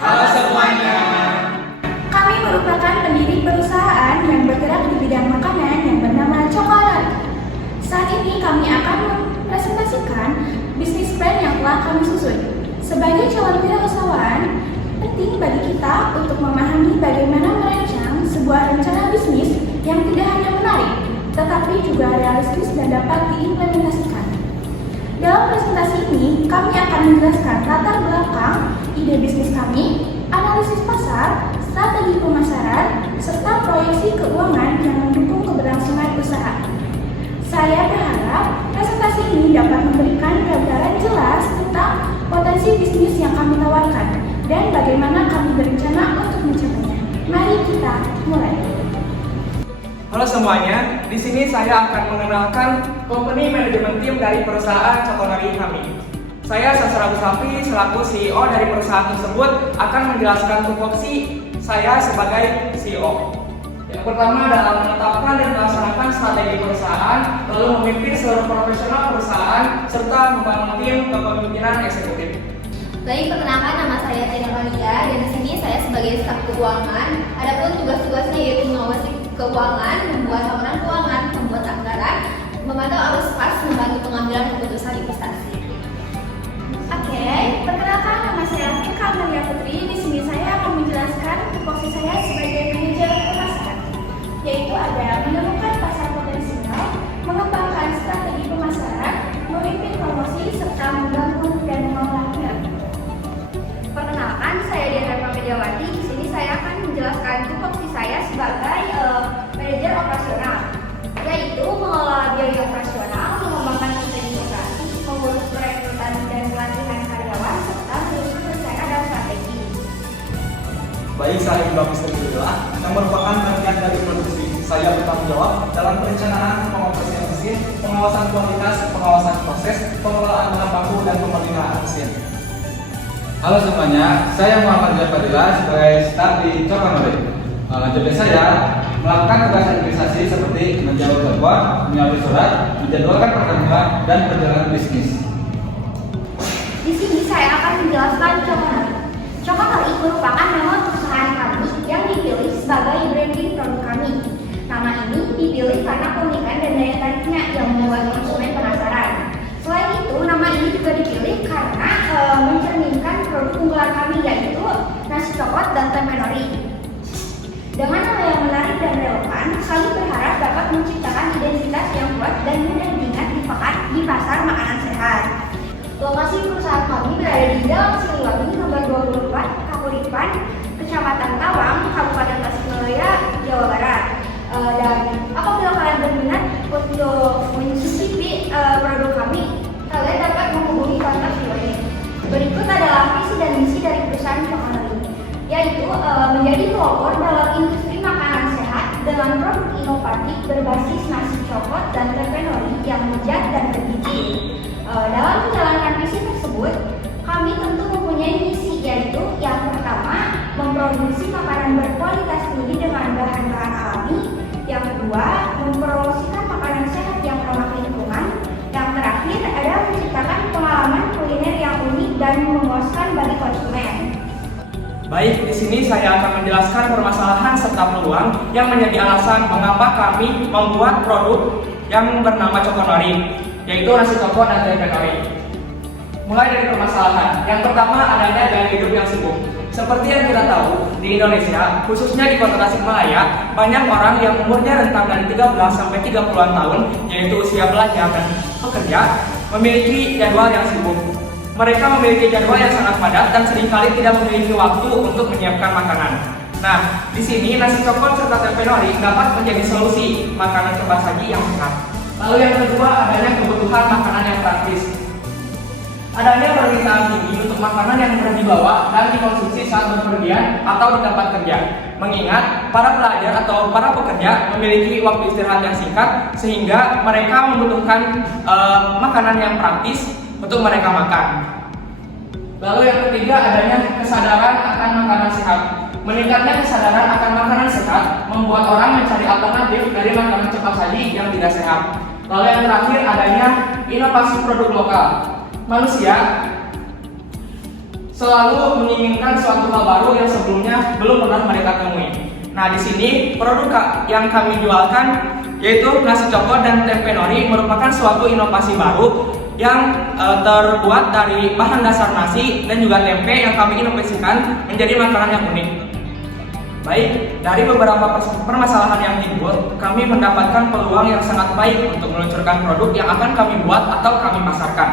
Halo semuanya. Kami merupakan pendiri perusahaan yang bergerak di bidang makanan yang bernama Cokonari. Saat ini kami akan mempresentasikan bisnis plan yang telah kami susun. Sebagai calon wirausahawan, penting bagi kita untuk memahami bagaimana merancang sebuah rencana bisnis yang tidak hanya menarik, tetapi juga realistis dan dapat diimplementasikan. Dalam presentasi ini, kami akan menjelaskan latar belakang ide bisnis kami, analisis pasar, strategi pemasaran, serta proyeksi keuangan yang mendukung keberlangsungan usaha. Saya berharap presentasi ini dapat memberikan gambaran jelas tentang potensi bisnis yang kami tawarkan dan bagaimana kami berencana untuk mencapainya. Mari kita mulai. Halo semuanya, di sini saya akan mengenalkan company management team dari perusahaan Cokonari kami. Saya Sasra Busafi selaku CEO dari perusahaan tersebut akan menjelaskan tupoksi saya sebagai CEO. Yang pertama adalah menetapkan dan melaksanakan strategi perusahaan, lalu memimpin seluruh profesional perusahaan, serta membangun tim kepemimpinan eksekutif. Baik, perkenalkan nama saya Tina Malia dan di sini saya sebagai staf keuangan. Adapun tugas-tugasnya yaitu mengawasi keuangan, membuat laporan keuangan, membuat anggaran, memantau arus kas, membantu pengambilan keputusan investasi. Oke, perkenalkan nama saya Tika Maria Putri. Di sini saya akan menjelaskan tupoksi saya sebagai manajer pemasaran, yaitu ada menemukan pasar potensial, mengembangkan strategi pemasaran, memimpin promosi, serta membangun dan mengolah brand. Perkenalkan, saya Diana Pramediawati. Di sini saya akan menjelaskan tupoksi saya sebagai manajer operasional, yaitu mengelola biaya operasional, mengembangkan strategi operasi, mengurus perekrutan dan pelatihan karyawan, serta menyusun rencana dan strategi. Baik, saya Ibrahim Bismillah yang merupakan bagian dari produksi. Saya bertanggung jawab dalam perencanaan, pengoperasian mesin, pengawasan kualitas, pengawasan proses, pengelolaan bahan baku, dan pembinaan mesin. Halo semuanya, saya Muhammad Jafarila sebagai staf di Cokonari. Job saya melakukan tugas administrasi seperti menjawab telepon, menyampaikan surat, menjadwalkan pertemuan, dan perjalanan bisnis. Di sini saya akan menjelaskan Cokonari. Cokonari merupakan nama perusahaan kami yang dipilih sebagai branding produk kami. Nama ini dipilih karena keunikan dan daya tariknya yang membuat konsumen penasaran. Selain itu, nama ini juga dipilih karena mencerminkan produk unggulan kami, yaitu nasi coklat dan tempe nori. Dengan nama yang menarik dan relevan, kami berharap dapat menciptakan identitas yang kuat dan mudah diingat di pasar makanan sehat. Lokasi perusahaan kami berada di Jalan Siliwangi nomor 24, Kapuripan, Kecamatan Tawang, Kabupaten Tasikmalaya, Jawa Barat. Dan apabila kalian berminat untuk mencicipi produk kami, kalian dapat menghubungi kontak di bawah. Berikut adalah visi dan misi dari perusahaan Cokonari, yaitu menjadi pelopor dalam industri makanan sehat dengan produk inovatif berbasis nasi coklat dan tempe nori yang lezat dan bergizi. Dalam menjalankan visi tersebut, kami tentu mempunyai misi, yaitu yang pertama, memproduksi makanan berkualitas tinggi dengan bahan-bahan alami. Yang kedua, mempromosikan makanan sehat yang ramah lingkungan. Yang terakhir adalah menciptakan pengalaman kuliner yang unik dan memuaskan bagi konsumen. Baik, di sini saya akan menjelaskan permasalahan serta peluang yang menjadi alasan mengapa kami membuat produk yang bernama Cokonari, yaitu nasi coklat dan tempe nori. Mulai dari permasalahan, yang pertama adanya gaya hidup yang sibuk. Seperti yang kita tahu, di Indonesia, khususnya di kota Tasikmalaya, banyak orang yang umurnya rentang dari 13 sampai 30-an tahun, yaitu usia belajar dan pekerja, memiliki jadwal yang sibuk. Mereka memiliki jadwal yang sangat padat dan seringkali tidak memiliki waktu untuk menyiapkan makanan. Nah, di sini nasi coklat serta tempe nori dapat menjadi solusi makanan cepat saji yang sehat. Lalu yang kedua, adanya kebutuhan makanan yang praktis. Adanya permintaan tinggi untuk makanan yang mudah dibawa dan dikonsumsi saat bepergian atau di tempat kerja. Mengingat para pelajar atau para pekerja memiliki waktu istirahat yang singkat, sehingga mereka membutuhkan makanan yang praktis untuk mereka makan. Lalu yang ketiga, adanya kesadaran akan makanan sehat. Meningkatnya kesadaran akan makanan sehat membuat orang mencari alternatif dari makanan cepat saji yang tidak sehat. Lalu yang terakhir, adanya inovasi produk lokal. Manusia selalu menginginkan suatu hal baru yang sebelumnya belum pernah mereka temui. Nah, di sini produk yang kami jualkan yaitu nasi coklat dan tempe nori merupakan suatu inovasi baru yang terbuat dari bahan dasar nasi dan juga tempe yang kami inovasikan menjadi makanan yang unik. Baik, dari beberapa permasalahan yang timbul, kami mendapatkan peluang yang sangat baik untuk meluncurkan produk yang akan kami buat atau kami pasarkan.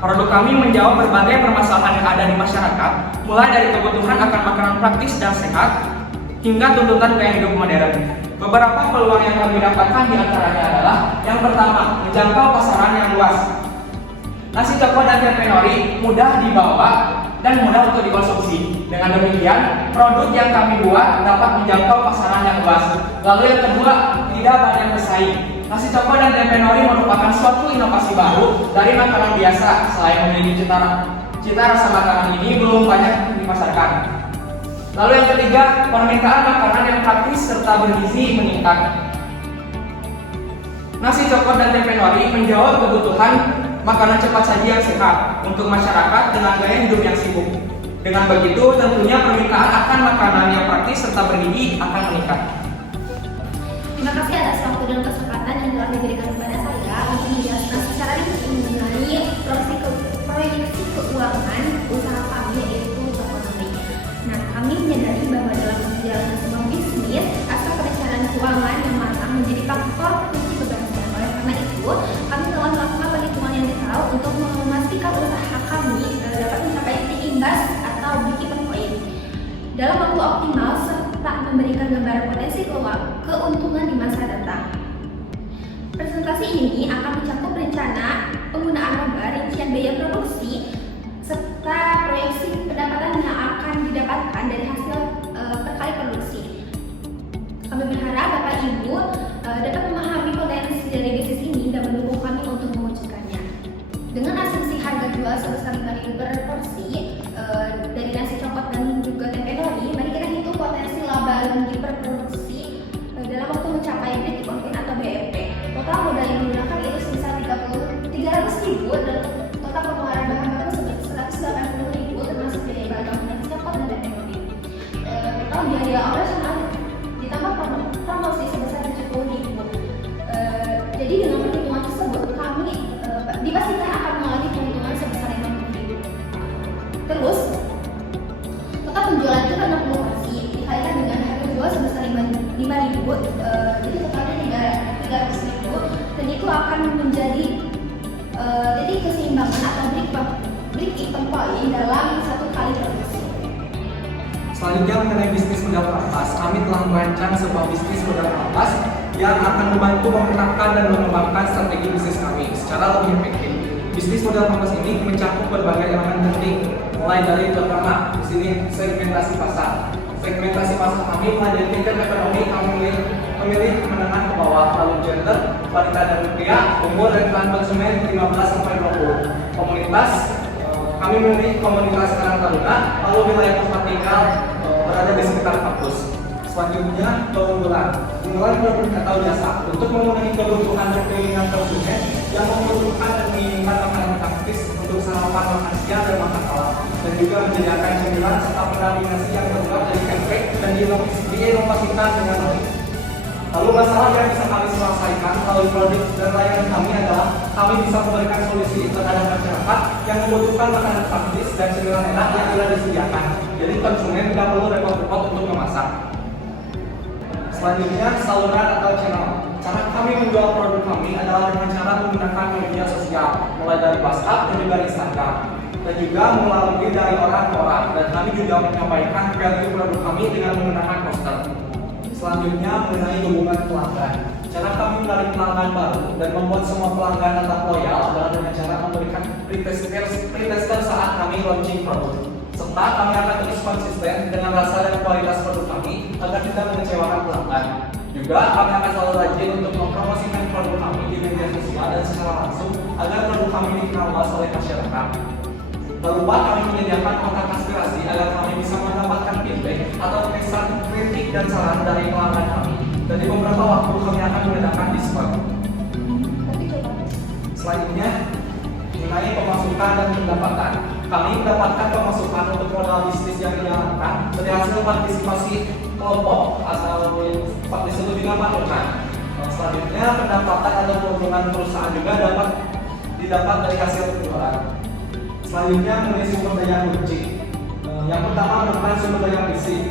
Produk kami menjawab berbagai permasalahan yang ada di masyarakat, mulai dari kebutuhan akan makanan praktis dan sehat, hingga tuntutan gaya hidup modern. Beberapa peluang yang kami dapatkan diantaranya adalah yang pertama, menjangkau pasaran yang luas. Nasi coklat dan tempe nori mudah dibawa dan mudah untuk dikonsumsi. Dengan demikian, produk yang kami buat dapat menjangkau pasaran yang luas. Lalu yang kedua, tidak banyak bersaing. Nasi coklat dan tempe nori merupakan suatu inovasi baru dari makanan biasa. Selain memiliki cita rasa makanan ini belum banyak dipasarkan. Lalu yang ketiga, permintaan makanan yang praktis serta bergizi meningkat. Nasi coklat dan tempe nori menjawab kebutuhan makanan cepat saji yang sehat untuk masyarakat dengan gaya hidup yang sibuk. Dengan begitu, tentunya permintaan akan makanan yang praktis serta bergizi akan meningkat. Terima kasih atas waktu dan kesempatan yang telah diberikan kepada saya untuk menjelaskan secara rinci mengenai proyeksi keuangan usaha kami yaitu Cokonori. Nah, kami menyadari bahwa dalam menjalankan sebuah bisnis, asal perencanaan keuangan yang matang menjadi faktor kunci keberhasilan. Oleh karena itu, kami telah melakukan perhitungan yang detail untuk memastikan usaha kami dapat mencapai titik imbas atau break-even point dalam waktu optimal serta memberikan gambaran potensi keuntungan di masa datang. Presentasi ini akan mencakup rencana penggunaan laba, rincian biaya produksi, serta proyeksi pendapatan yang akan didapatkan dari hasil per kali produksi. Kami berharap Bapak Ibu dapat memahami potensi dari bisnis ini dan mendukung kami untuk mewujudkannya. Dengan asumsi harga jual sebesar 5.000 per porsi dari nasi coklat dan juga tempe nori, mari kita hitung potensi laba rugi per produksi dalam waktu mencapai break-even point atau BEP. Total modal yang digunakan itu sebesar 300.000 dan total pengeluaran bahan baku sebesar 180.000 termasuk biaya bahan nasi coklat dan tempe nori. Total biaya operasional ditambah promosi sebesar 70.000. Jadi dengan perhitungan tersebut kami dipastikan akan mengalami keuntungan sebesar 50.000. Terus total penjualan itu 60 porsi dikalikan dengan harga jual sebesar 5.000, jadi totalnya 300.000 dan itu akan menjadi titik keseimbangan atau break-even point dalam satu kali produksi. Selanjutnya mengenai bisnis modal perampas, kami telah merancang sebuah bisnis modal perampas yang akan membantu memetakan dan mengembangkan strategi bisnis kami secara lebih efektif. Bisnis modal perampas ini mencakup berbagai elemen penting, mulai dari pertama di sini segmentasi pasar. Segmentasi pasar kami mulai dari tingkat ekonomi kami memilih menengah ke bawah, lalu gender, wanita dan pria, umur dan kelas konsumen 15 sampai 20. Komunitas kami memilih komunitas anak taruna, lalu wilayah tempat tinggal berada di sekitar kampus. Selanjutnya, keunggulan produk atau jasa untuk memenuhi kebutuhan dan keinginan konsumen yang membutuhkan dan menginginkan makanan praktis untuk sarapan, makan siang dan makan malam, dan juga menyediakan cemilan serta pendamping nasi yang terbuat dari tempe dan diinovasikan dengan baik. Lalu masalah yang bisa kami selesaikan melalui produk dan layanan kami adalah kami bisa memberikan solusi terhadap masyarakat yang membutuhkan makanan praktis dan cemilan enak yang tidak disediakan. Jadi konsumen tidak perlu repot-repot untuk memasak. Selanjutnya, saluran atau channel. Cara kami menjual produk kami adalah dengan cara menggunakan media sosial, mulai dari WhatsApp dan juga Instagram, dan juga melalui dari orang ke orang. Dan kami juga menyampaikan value produk kami dengan menggunakan poster. Selanjutnya, mengenai hubungan pelanggan. Cara kami menarik pelanggan baru dan membuat semua pelanggan tetap loyal adalah dengan cara memberikan pre-tester saat kami launching produk. Serta kami akan terus konsisten dengan rasa dan kualitas produk kami agar tidak mengecewakan pelanggan. Juga kami akan selalu rajin untuk mempromosikan produk kami di media sosial dan secara langsung agar produk kami dikenal luas oleh masyarakat. Tak lupa kami menyediakan kontak aspirasi agar kami bisa mendapatkan feedback atau pesan kritik dan saran dari pelanggan kami. Dan di beberapa waktu kami akan mengadakan diskon. Selanjutnya, mengenai pemasukan dan pendapatan. kami mendapatkan pemasukan untuk modal bisnis yang dijalankan dari hasil partisipasi kelompok atau disebut dengan patungan. Selanjutnya, pendapatan atau keuntungan perusahaan juga dapat didapat dari hasil penjualan. Selanjutnya, mengenai sumber daya kunci. Yang pertama merupakan sumber daya fisik.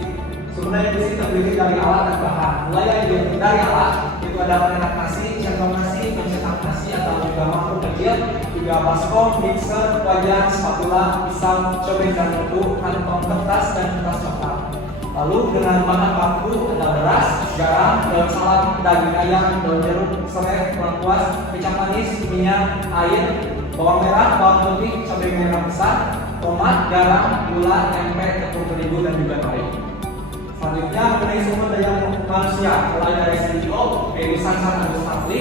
Sumber daya fisik terdiri dari alat dan bahan. Mulai dari alat, itu ada penerak nasi, centong nasi, pencetak nasi atau juga mangkuk kecil, juga baskom, mixer, wajan, spatula, pisau, cobek dan mutu, kantong kertas dan kertas coklat. Lalu dengan bahan baku ada beras, garam, daun salam, daging ayam, daun jeruk, serai, lengkuas, kecap manis, minyak, air, bawang merah, bawang putih, cabai merah besar, tomat, garam, gula, tempe, tepung terigu dan juga nori. Selanjutnya mengenai sumber daya manusia, mulai dari CEO, Sansan Agus Tafli,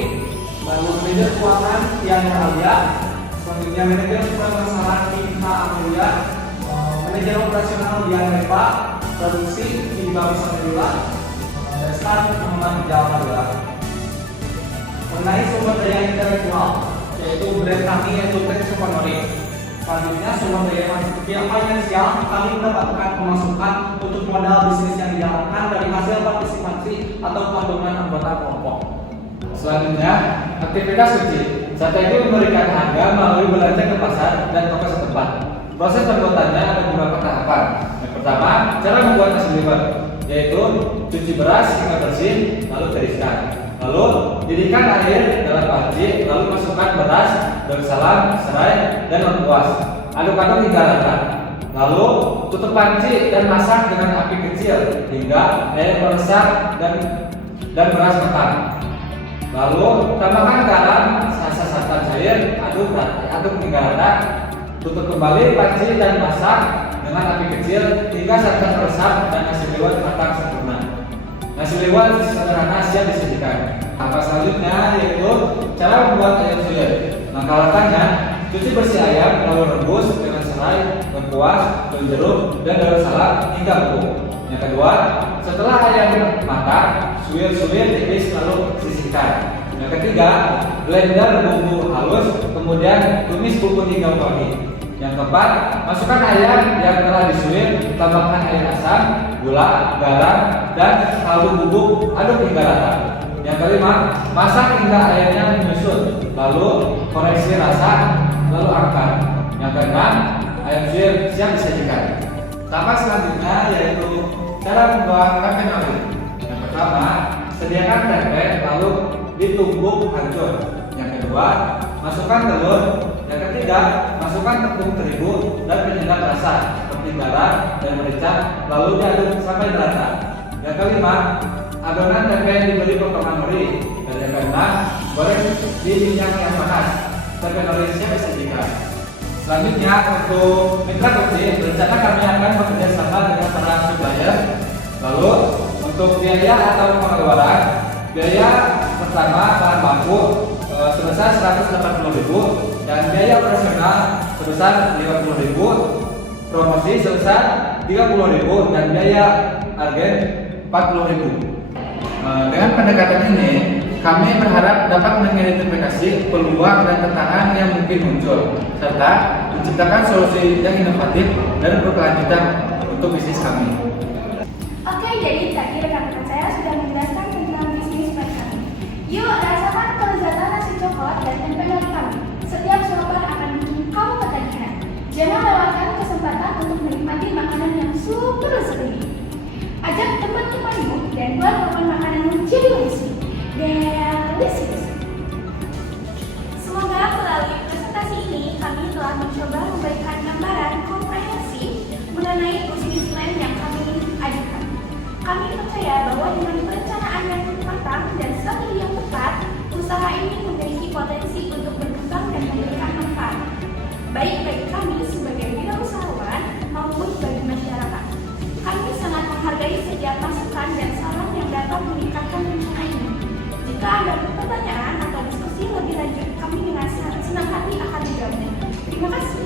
lalu manajer keuangan Tian Alia, selanjutnya manajer pemasaran Minta Amelia, manajer operasional Dian Reva, produksi juga bisa dibilang Start Muhammad Jawa. Mengenai sumber daya intelektual, yaitu brand kami yaitu brand Coconori. Selanjutnya sumber daya finansial, kami mendapatkan pemasukan untuk modal bisnis yang dijalankan dari hasil partisipasi atau patungan anggota kelompok. Selanjutnya, aktivitas kunci. Saat itu memberikan harga melalui belanja ke pasar dan toko setempat. Proses pembuatannya ada beberapa tahapan. Yang pertama, cara membuat nasi liwet, yaitu cuci beras hingga bersih, lalu tiriskan. Lalu didihkan air dalam panci, lalu masukkan beras, daun salam, serai, dan lengkuas. Aduk-aduk hingga rata. Lalu tutup panci dan masak dengan api kecil hingga air meresap dan beras matang. Lalu tambahkan garam, santan cair, aduk hingga rata. Tutup kembali panci dan masak dengan api kecil hingga santan meresap dan nasi liwet matang sempurna. Nasi liwet sederhana siap disajikan. Langkah selanjutnya yaitu cara membuat ayam suwir. Langkah-langkahnya, cuci bersih ayam lalu rebus dengan serai, lengkuas, daun jeruk, dan daun salam hingga empuk. Yang kedua, setelah ayam matang, suwir-suwir tipis lalu sisihkan. Yang ketiga, blender bumbu halus, kemudian tumis bumbu hingga wangi. Yang keempat, masukkan ayam yang telah disuwir, tambahkan air asam, gula, garam, dan kaldu bubuk, aduk hingga rata. Yang kelima, masak hingga ayamnya menyusut, lalu koreksi rasa, lalu angkat. Yang keenam, ayam suwir siap disajikan. Tahap selanjutnya yaitu cara membuat tempe nori. Yang pertama, sediakan tempe lalu ditumbuk hancur. Yang kedua, masukkan telur. Yang ketiga, masukkan tepung terigu dan penyedap rasa seperti garam dan merica, lalu diaduk sampai merata. Yang kelima, adonan tempe diberi potongan nori. Dan yang keenam, goreng di minyak yang panas. Tempe nori siap disajikan. Selanjutnya untuk mitra kunci, rencana kami akan bekerja sama dengan para supplier. Lalu untuk biaya atau pengeluaran, biaya pertama bahan baku sebesar 180.000 dan biaya operasional sebesar 50.000, promosi sebesar 30.000 dan biaya agen 40.000. Dengan pendekatan ini, kami berharap dapat mengidentifikasi peluang dan tantangan yang mungkin muncul, serta menciptakan solusi yang inovatif dan berkelanjutan untuk bisnis kami. Oke, jadi tadi rekan-rekan saya sudah menjelaskan tentang bisnis plan kami. Yuk, rasakan kelezatan nasi coklat dan tempe nori kami. Setiap suapan akan bikin kamu ketagihan. Jangan lewatkan kesempatan untuk menikmati makanan yang super lezat ini. Ajak teman-temanmu dan buat makan makanan yang jadi delicious. Semoga melalui presentasi ini kami telah mencoba memberikan gambaran komprehensif mengenai bisnis plan yang kami ajukan. Kami percaya bahwa dengan perencanaan yang matang dan strategi yang tepat, usaha ini memiliki potensi untuk berkembang dan memberikan manfaat, baik bagi kami sebagai wirausahawan maupun bagi masyarakat. Kami sangat menghargai setiap masukan dan saran yang dapat meningkatkan rencana ini. Jika ada pertanyaan atau diskusi lebih lanjut, kami dengan senang hati akan menjawabnya. Terima kasih.